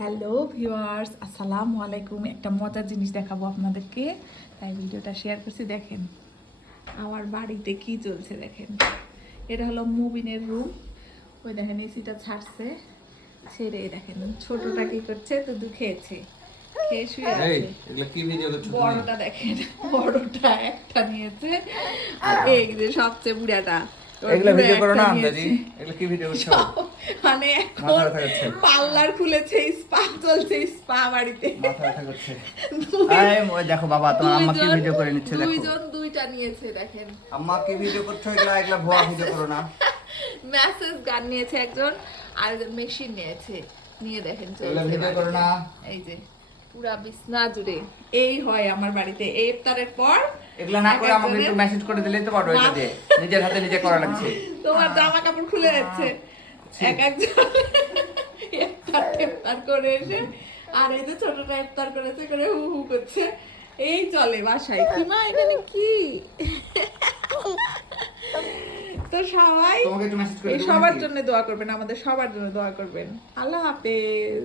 Hello viewers, আসসালামু আলাইকুম। একটা মজার জিনিস দেখাবো আপনাদেরকে, তাই ভিডিওটা শেয়ার করছি। দেখেন আমার বাড়িতে কি চলছে। দেখেন, এটা হলো মুবিনের রুম। ওই দেখেন এসিটা ছাড়ছে, ছেড়ে দেখেন ছোটটা কি করছে, দুধ খেয়েছে, খেয়ে শুয়ে আছে। এগুলা কি ভিডিও করছো তুমি? বড়টা দেখেন, বড়টা একটা নিয়েছে, আর এই যে সবচেয়ে বুড়াটা এগুলা ভিডিও করো না আন্দাজি। এগুলা কি ভিডিও করছো? মানে এখন পার্লার খুলেছে, স্পা চলছে, স্পা বাড়িতে মাথা ব্যথা করছে। এই ওই দেখো বাবা, তোমার আম্মা কি ভিডিও করে নিচ্ছে দেখো। দুইজন দুইটা নিয়েছে দেখেন। আম্মা কি ভিডিও করছো? এগুলা ভুয়া ভিডিও করো না। মেসেজ গান নিয়েছে একজন, আর একজন মেশিন নিয়েছে, নিয়ে দেখেন এগুলা চলছে ভিডিও করো না। এই যে পুরা বিছনা জুড়ে এই হয় আমার বাড়িতে। এই ইফতারের পর এগুলা না করে আমাকে একটু মেসেজ করে দিলেই তো পারো। এটা দিয়ে নিজের হাতে নিজে করা লাগছে। তোমার জামা কাপড় খুলে যাচ্ছে এক একজন ইফতার করে এসে, আর এই যে ছোটটা ইফতার করেছে করে হু হু করছে। এই চলে বাসায় কি মা, এখানে কি? তো সবাই তোমাকে একটু মেসেজ করে এই দেব সবার নাকি? জন্য দোয়া করবেন, আমাদের সবার জন্য দোয়া করবেন। আল্লাহ হাফেজ।